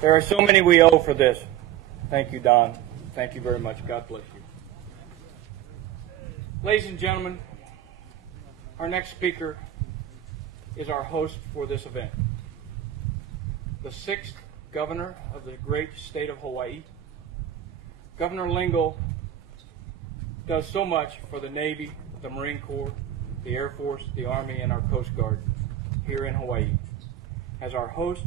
There are so many we owe for this. Thank you, Don. Thank you very much. God bless you. Ladies and gentlemen, our next speaker is our host for this event. The 6th Governor of the great state of Hawaii. Governor Lingle does so much for the Navy, the Marine Corps, the Air Force, the Army, and our Coast Guard here in Hawaii. As our host,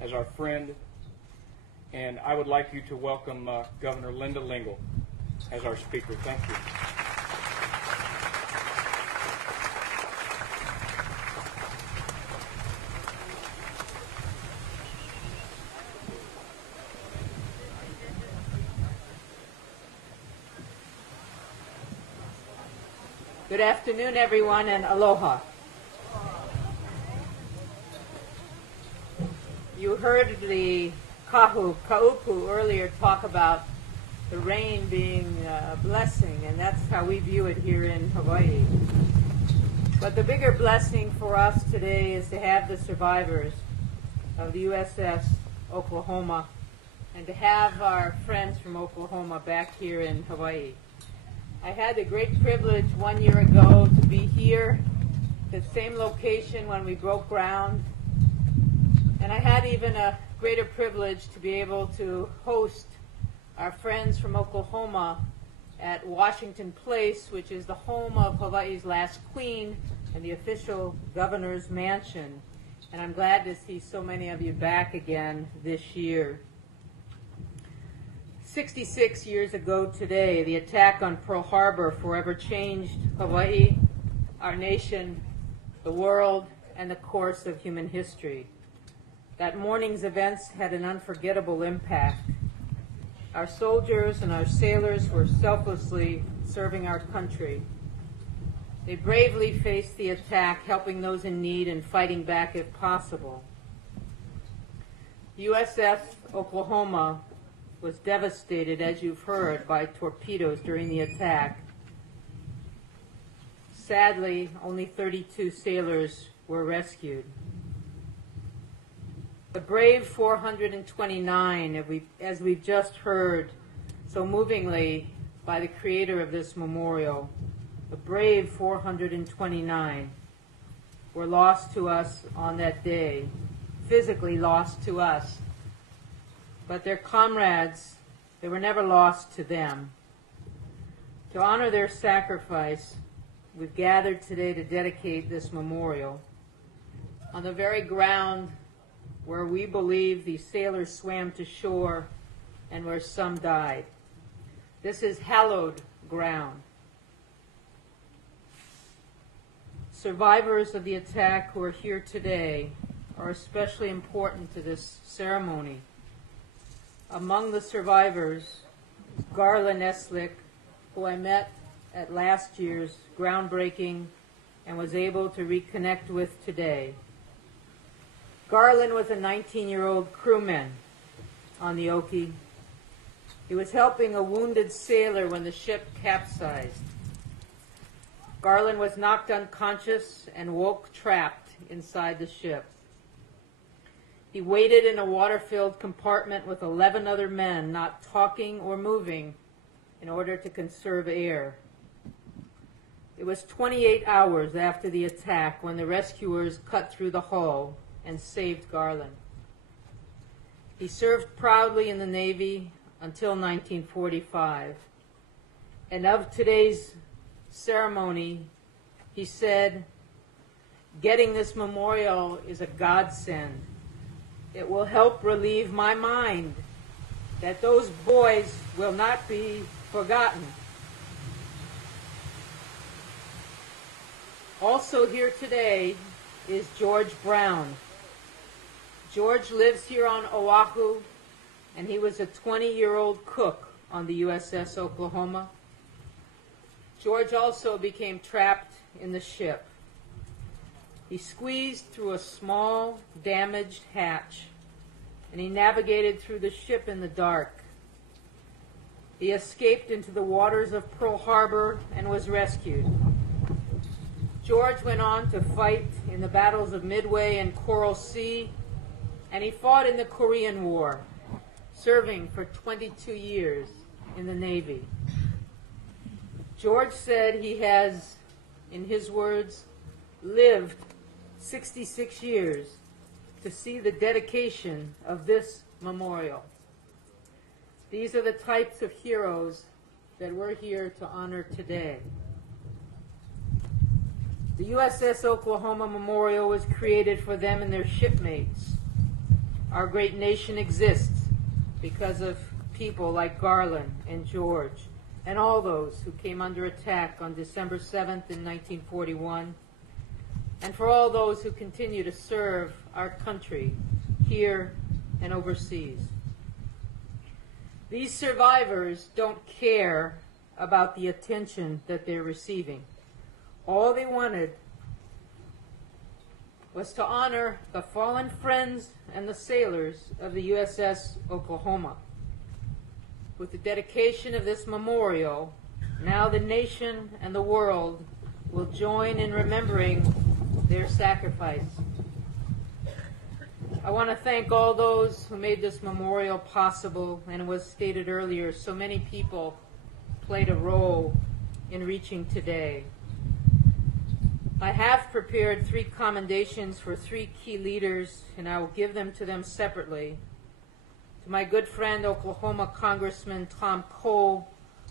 as our friend, and I would like you to welcome Governor Linda Lingle as our speaker. Thank you. Good afternoon, everyone, and aloha. You heard the kaupu earlier talk about the rain being a blessing, and that's how we view it here in Hawaii. But the bigger blessing for us today is to have the survivors of the USS Oklahoma and to have our friends from Oklahoma back here in Hawaii. I had the great privilege 1 year ago to be here, the same location when we broke ground, and I had even a greater privilege to be able to host our friends from Oklahoma at Washington Place, which is the home of Hawaii's last queen and the official governor's mansion. And I'm glad to see so many of you back again this year. 66 years ago today, the attack on Pearl Harbor forever changed Hawaii, our nation, the world, and the course of human history. That morning's events had an unforgettable impact. Our soldiers and our sailors were selflessly serving our country. They bravely faced the attack, helping those in need and fighting back if possible. USS Oklahoma was devastated, as you've heard, by torpedoes during the attack. Sadly, only 32 sailors were rescued. The brave 429, as we've just heard so movingly by the creator of this memorial, the brave 429 were lost to us on that day, physically lost to us. But their comrades, they were never lost to them. To honor their sacrifice, we've gathered today to dedicate this memorial on the very ground where we believe these sailors swam to shore and where some died. This is hallowed ground. Survivors of the attack who are here today are especially important to this ceremony. Among the survivors, Garla Neslick, who I met at last year's groundbreaking and was able to reconnect with today. Garland was a 19-year-old crewman on the Oki. He was helping a wounded sailor when the ship capsized. Garland was knocked unconscious and woke trapped inside the ship. He waited in a water-filled compartment with 11 other men, not talking or moving, in order to conserve air. It was 28 hours after the attack when the rescuers cut through the hull and saved Garland. He served proudly in the Navy until 1945. And of today's ceremony, he said, "Getting this memorial is a godsend. It will help relieve my mind that those boys will not be forgotten." Also here today is George Brown. George lives here on Oahu, and he was a 20-year-old cook on the USS Oklahoma. George also became trapped in the ship. He squeezed through a small, damaged hatch, and he navigated through the ship in the dark. He escaped into the waters of Pearl Harbor and was rescued. George went on to fight in the battles of Midway and Coral Sea, and he fought in the Korean War, serving for 22 years in the Navy. George said he has, in his words, lived 66 years to see the dedication of this memorial. These are the types of heroes that we're here to honor today. The USS Oklahoma Memorial was created for them and their shipmates. Our great nation exists because of people like Garland and George and all those who came under attack on December 7th in 1941, and for all those who continue to serve our country here and overseas. These survivors don't care about the attention that they're receiving. All they wanted was to honor the fallen friends and the sailors of the USS Oklahoma. With the dedication of this memorial, now the nation and the world will join in remembering their sacrifice. I want to thank all those who made this memorial possible, and it was stated earlier, so many people played a role in reaching today. I have prepared 3 commendations for 3 key leaders, and I will give them to them separately. To my good friend, Oklahoma Congressman Tom Cole,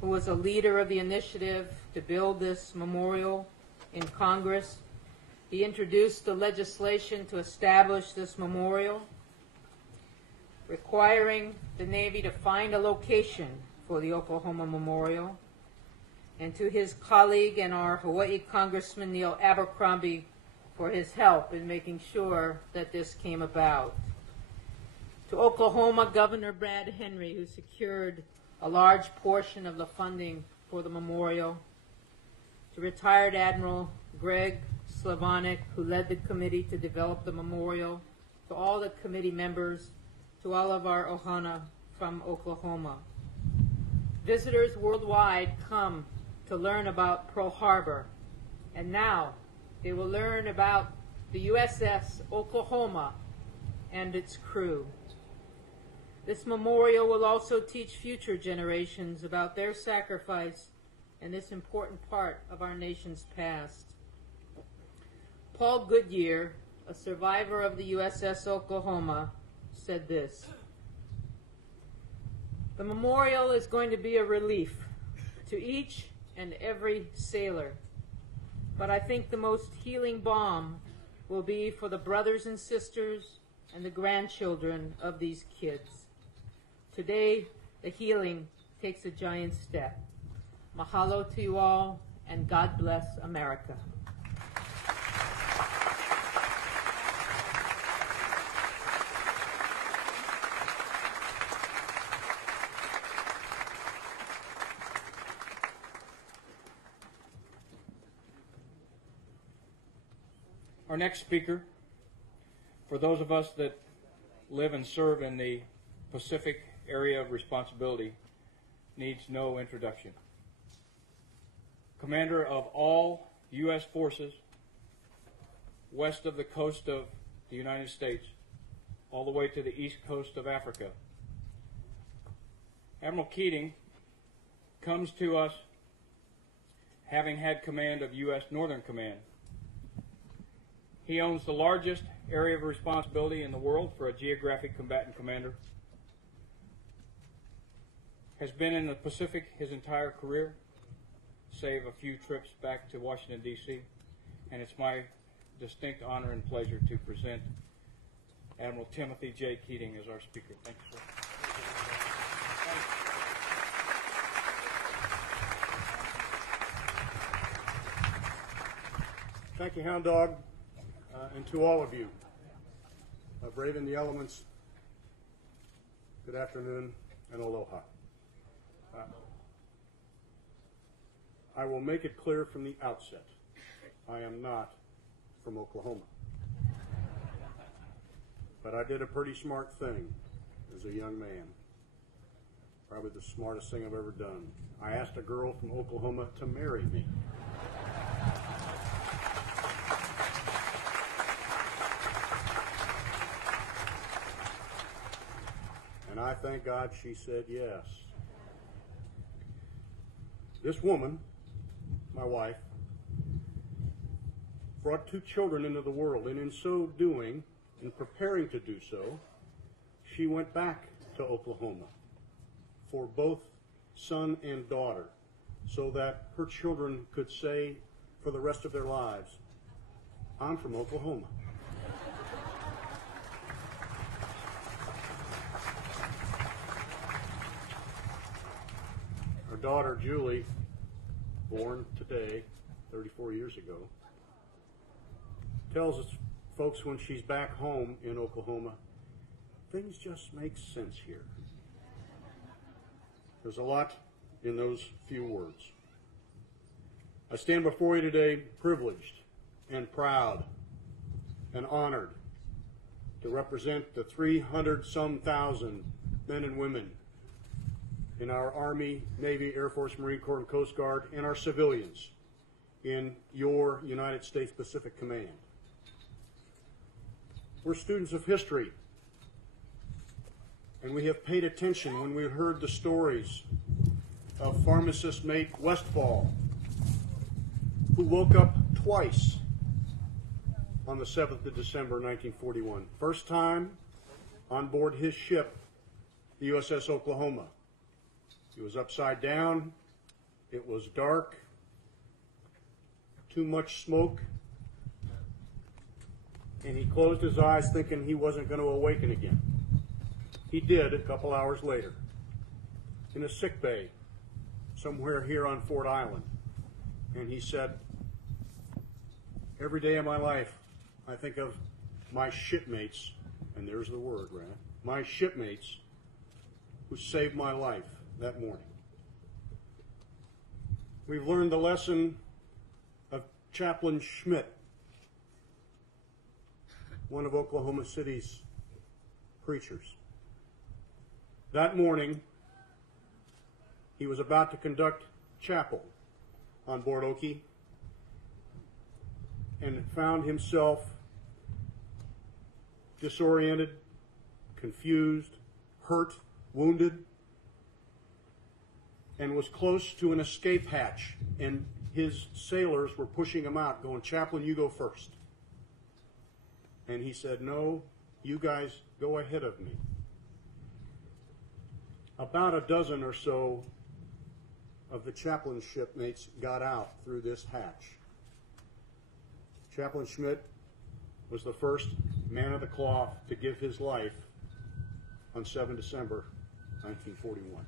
who was a leader of the initiative to build this memorial in Congress. He introduced the legislation to establish this memorial, requiring the Navy to find a location for the Oklahoma Memorial. And to his colleague and our Hawaii Congressman Neil Abercrombie for his help in making sure that this came about. To Oklahoma Governor Brad Henry, who secured a large portion of the funding for the memorial. To retired Admiral Greg Slavonic, who led the committee to develop the memorial. To all the committee members, to all of our ohana from Oklahoma. Visitors worldwide come to learn about Pearl Harbor, and now they will learn about the USS Oklahoma and its crew. This memorial will also teach future generations about their sacrifice and this important part of our nation's past. Paul Goodyear, a survivor of the USS Oklahoma, said this: "The memorial is going to be a relief to each and every sailor, but I think the most healing balm will be for the brothers and sisters and the grandchildren of these kids. Today, the healing takes a giant step. Mahalo to you all, and God bless America." Our next speaker, for those of us that live and serve in the Pacific area of responsibility, needs no introduction. Commander of all U.S. forces west of the coast of the United States, all the way to the east coast of Africa. Admiral Keating comes to us having had command of U.S. Northern Command. He owns the largest area of responsibility in the world for a geographic combatant commander. Has been in the Pacific his entire career, save a few trips back to Washington, D.C., and it's my distinct honor and pleasure to present Admiral Timothy J. Keating as our speaker. Thank you, sir. Thank you, Hound Dog, and to all of you, braving the elements, good afternoon and aloha. I will make it clear from the outset, I am not from Oklahoma. But I did a pretty smart thing as a young man, probably the smartest thing I've ever done. I asked a girl from Oklahoma to marry me. I thank God she said yes. This woman, my wife, brought 2 children into the world, and in so doing, in preparing to do so, she went back to Oklahoma for both son and daughter, so that her children could say for the rest of their lives, I'm from Oklahoma. Our daughter, Julie, born today, 34 years ago, tells us folks when she's back home in Oklahoma, things just make sense here. There's a lot in those few words. I stand before you today privileged and proud and honored to represent the 300-some thousand men and women in our Army, Navy, Air Force, Marine Corps, and Coast Guard, and our civilians in your United States Pacific Command. We're students of history, and we have paid attention when we heard the stories of pharmacist mate Westfall, who woke up twice on the 7th of December, 1941. First time on board his ship, the USS Oklahoma. He was upside down, it was dark, too much smoke, and he closed his eyes thinking he wasn't going to awaken again. He did a couple hours later, in a sick bay somewhere here on Ford Island. And he said, every day of my life, I think of my shipmates, and there's the word, Rand, my shipmates who saved my life that morning. We've learned the lesson of Chaplain Schmidt, one of Oklahoma City's preachers. That morning, he was about to conduct chapel on board Okie and found himself disoriented, confused, hurt, wounded, and was close to an escape hatch, and his sailors were pushing him out, going, Chaplain, you go first. And he said, no, you guys go ahead of me. About a dozen or so of the chaplain's shipmates got out through this hatch. Chaplain Schmidt was the first man of the cloth to give his life on 7 December 1941.